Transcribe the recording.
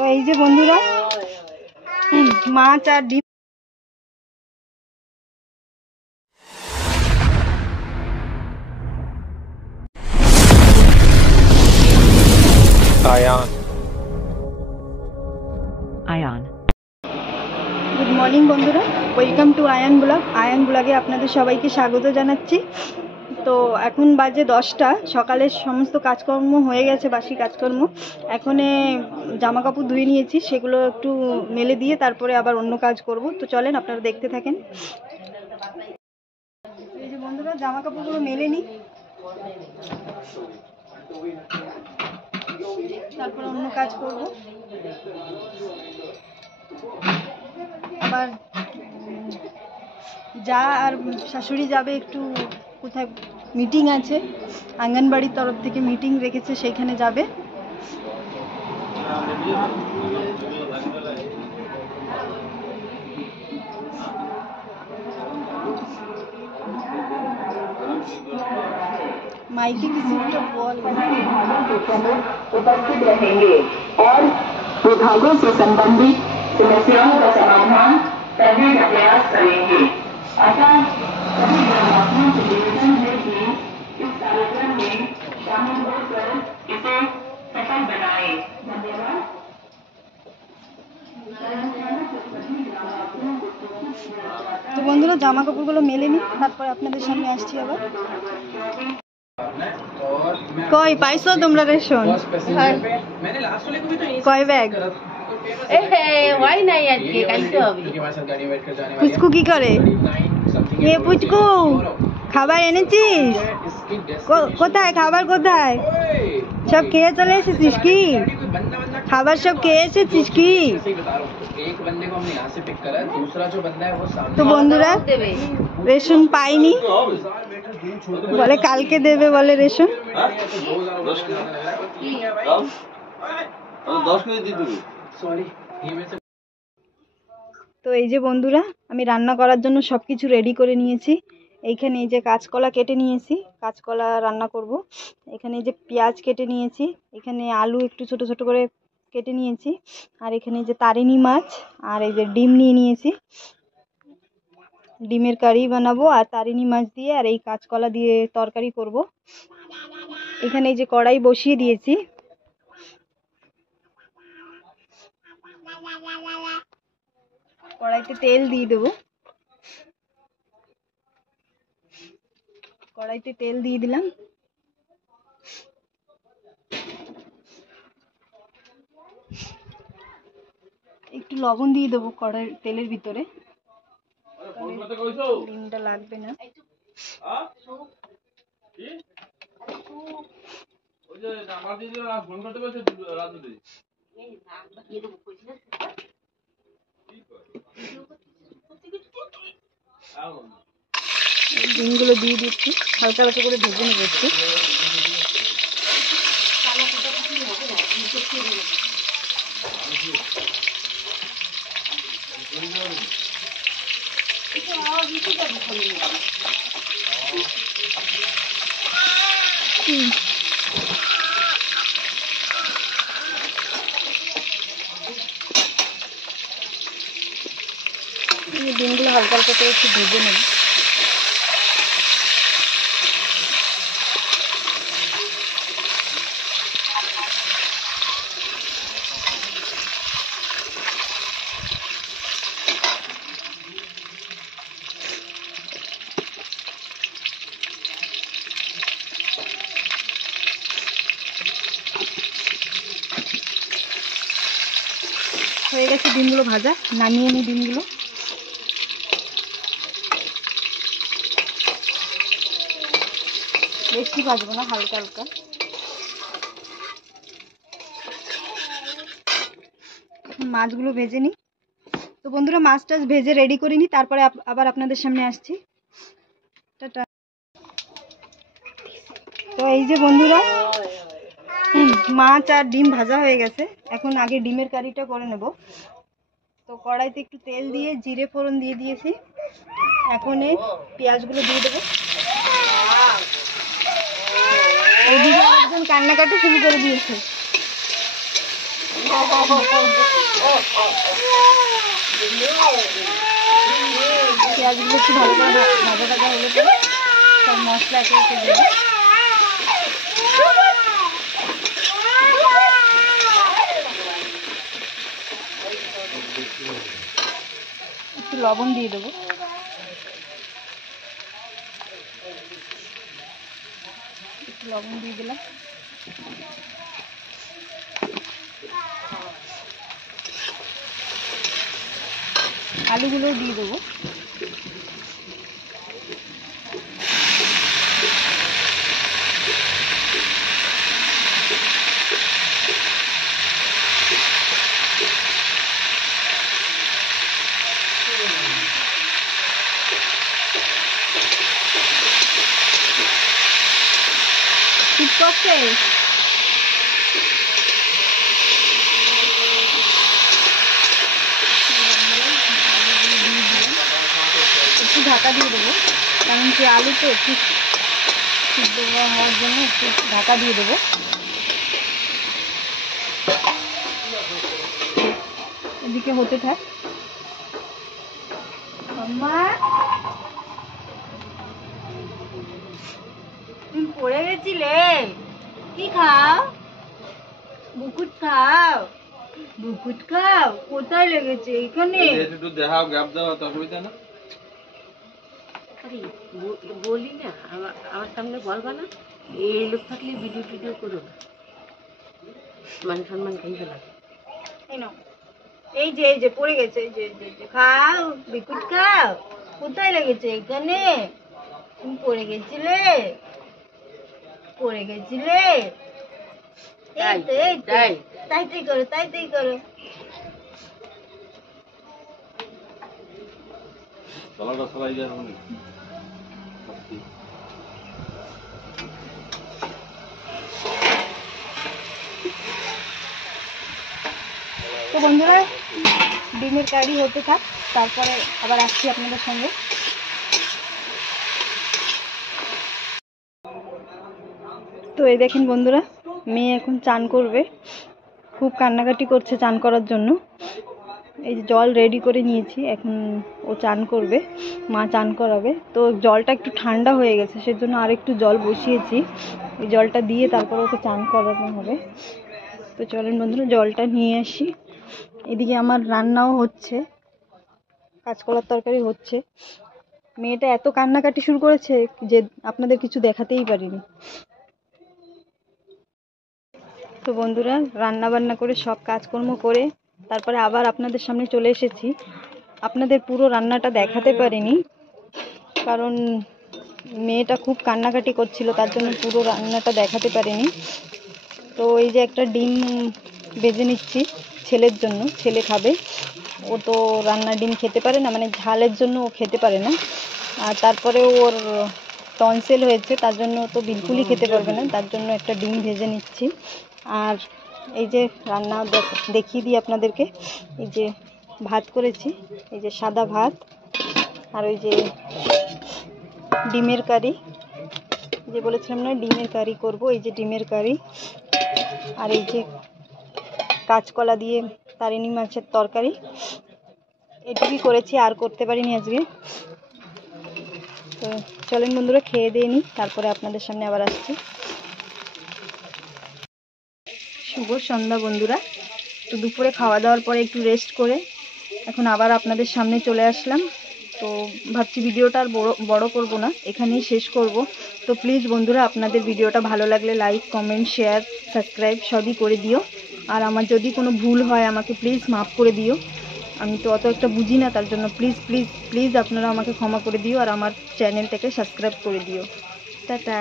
তো এই যে বন্ধুরা মাছ আর ডিম Ayan. গুড মর্নিং বন্ধুরা, welcome to Ayan blog. Ayan ব্লগে আপনাদের সবাইকে স্বাগত জানাচ্ছি। তো এখন বাজে 10টা, সকালের সমস্ত কাজকর্ম হয়ে গেছে, বাসি কাজকর্ম। এখনে জামা কাপড় ধুয়ে নিয়েছি, সেগুলো একটু মেলে দিয়ে তারপরে আবার অন্য কাজ করব। তো চলেন আপনারা দেখতে থাকেন। এই যে বন্ধুরা জামা কাপড়গুলো মেলে নিই, তারপর অন্য কাজ করব। আবার যা আর শাশুড়ি যাবে একটু কোথায় মিটিং আছে, আঙ্গনবাড়ির তরফ থেকে মিটিং রেখেছে, সেইখানে যাবে। माइकी किसी को बॉल उपस्थित रहेंगे और विभागों से संबंधित समस्याओं का समाधान करने का प्रयास करेंगे। अतः सभी ग्रामवासियों से निवेदन है कि इस कार्यक्रम में शामिल होकर इसे सफल बनाएं। धन्यवाद। তো বন্ধুরা জামা কাপড়গুলো মেলে নিই, তারপরে আপনাদের সামনে আসছি আবার। কই পাইছো তোমরা রেশন? কয় ব্যাগ? পুচকু কি করে? এ পুচকু খাবার এনেছিস? কোথায় খাবার? কোথায় সব খেয়ে চলে এসেছিস কি? খাবার সব খেয়ে এসেছিস কি? তো বন্ধুরা রেশন পাইনি, বলে কালকে দেবে, বলে রেশন। তো এই যে বন্ধুরা আমি রান্না করার জন্য সবকিছু রেডি করে নিয়েছি। এইখানে এই যে কাঁচকলা কেটে নিয়েছি, কাঁচকলা রান্না করব। এখানে এই যে পেঁয়াজ কেটে নিয়েছি, এখানে আলু একটু ছোট ছোট করে কেটে নিয়েছি, আর এখানে এই যে তারিনি মাছ, আর এই যে ডিম নিয়ে নিয়েছি। ডিমের কারি বানাবো আর তারিনি মাছ দিয়ে আর এই কাঁচকলা দিয়ে তরকারি করব। এখানে এই যে কড়াই বসিয়ে দিয়েছি, কড়াইতে তেল দিয়ে দেবো। কড়াইতে তেল দিয়ে দিলাম। একটু লবণ দিয়ে দেবো কড়াইয়ের তেলের ভিতরে, ডিমটা লাগবে না। ডিমগুলো দিয়ে দিচ্ছি, হালকা হালকা করে ভেজে নেবো একটু। ডিমগুলো হালকা হালকা করে একটু ভেজে নেব। হয়ে গেছে ডিমগুলো ভাজা, নামিয়ে নিই ডিমগুলো। বেশি ভাজবো না, হালকা হালকা। মাছগুলো ভেজে নিই। তো বন্ধুরা মাছ টাছ ভেজে রেডি করে নিই, তারপরে আবার আপনাদের সামনে আসছি। টাটা। তো এই যে বন্ধুরা মাছ আর ডিম ভাজা হয়ে গেছে, এখন আগে ডিমের কারিটা করে নেব। তো কড়াইতে একটু তেল দিয়ে জিরে ফোড়ন দিয়ে দিয়েছি, এখন এই পেঁয়াজগুলো দিয়ে দেবো। ওইদিকে একজন কান্নাকাটি শুরু করে দিয়েছে। পেঁয়াজগুলো একটু ভালো করে ভাজা ভাজা হলে পরে সব মশলা একে একে দেবো। একটু লবণ দিয়ে দেবো। একটু লবণ দিয়ে দিলাম। আলুগুলোও দিয়ে দেবো। ঠিক করছে। একটু ঢাকা দিয়ে দেবো, কারণ কি আলু তো একটু সিদ্ধ হওয়ার জন্য একটু ঢাকা দিয়ে দেবো। এদিকে হতে থাক। তুমি পড়ে গেছিলে, কি খাও? বুকুট খাও, বুকুট খাও। কোথায় লেগেছে? এখানে। একটু দেখাও, গ্যাপ দাও, অসুবিধা না। বলি না, আমার সামনে বলবা না, এই লোক থাকলে ভিডিও টিডিও করো না, মান সম্মান খাইতে লাগে। এই যে পড়ে গেছে। এই যে খাও, বিকুট খাও। কোথায় লেগেছে? এখানে। তুমি পড়ে গেছিলে, পড়ে গেছিলে। তাই করো, তাই করো। তলাটা সবাই যায় এখন। তো বন্ধুরা, ডিমের কারি হতে থাক, তারপরে আবার আসছি আপনাদের সঙ্গে। তো এই দেখেন বন্ধুরা, মেয়ে এখন চান করবে। খুব কান্নাকাটি করছে চান করার জন্য। এই যে জল রেডি করে নিয়েছি, এখন ও চান করবে, মা চান করাবে। তো জলটা একটু ঠান্ডা হয়ে গেছে, সেজন্য আর একটু জল বসিয়েছি। ওই জলটা দিয়ে তারপর ওকে চান করানো হবে। তো চলেন বন্ধুরা, জলটা নিয়ে আসি। এদিকে আমার রান্নাও হচ্ছে, কাঁচকলার তরকারি হচ্ছে। মেয়েটা এত কান্নাকাটি শুরু করেছে যে আপনাদের কিছু দেখাতেই পারিনি। তো বন্ধুরা, রান্না বান্না করে সব কাজকর্ম করে তারপরে আবার আপনাদের সামনে চলে এসেছি। আপনাদের পুরো রান্নাটা দেখাতে পারিনি, কারণ মেয়েটা খুব কান্নাকাটি করছিল, তার জন্য পুরো রান্নাটা দেখাতে পারিনি। তো এই যে একটা ডিম ভেজে নিচ্ছি ছেলের জন্য, ছেলে খাবে। ও তো রান্না ডিম খেতে পারে না, মানে ঝালের জন্য ও খেতে পারে না। আর তারপরে ওর টনসিল হয়েছে, তার জন্য তো বিলকুলই খেতে পারবে না, তার জন্য একটা ডিম ভেজে নিচ্ছি। আর এই যে রান্না দেখিয়ে দিই আপনাদেরকে। এই যে ভাত করেছি, এই যে সাদা ভাত, আর ওই যে ডিমের কারি, যে বলেছিলাম না ডিমের কারি করব, এই যে ডিমের কারি। আর এই যে কাঁচকলা দিয়ে তারিনি মাছের তরকারি। এটুকুই করেছি, আর করতে পারিনি আজকে। তো চলেন বন্ধুরা, খেয়ে দিয়ে নিই, তারপরে আপনাদের সামনে আবার আসছি। শুভ সন্ধ্যা বন্ধুরা। তো দুপুরে খাওয়া দাওয়ার পরে একটু রেস্ট করে এখন আবার আপনাদের সামনে চলে আসলাম। তো ভাবছি ভিডিওটা আর বড় করব না, এখানেই শেষ করব। তো প্লিজ বন্ধুরা, আপনাদের ভিডিওটা ভালো লাগলে লাইক, কমেন্ট, শেয়ার, সাবস্ক্রাইব সবই করে দিও। আর আমার যদি কোনো ভুল হয় আমাকে প্লিজ মাফ করে দিও। আমি তো অত একটা বুঝি না, তার জন্য প্লিজ প্লিজ প্লিজ আপনারা আমাকে ক্ষমা করে দিও, আর আমার চ্যানেলটাকে সাবস্ক্রাইব করে দিও। টাটা।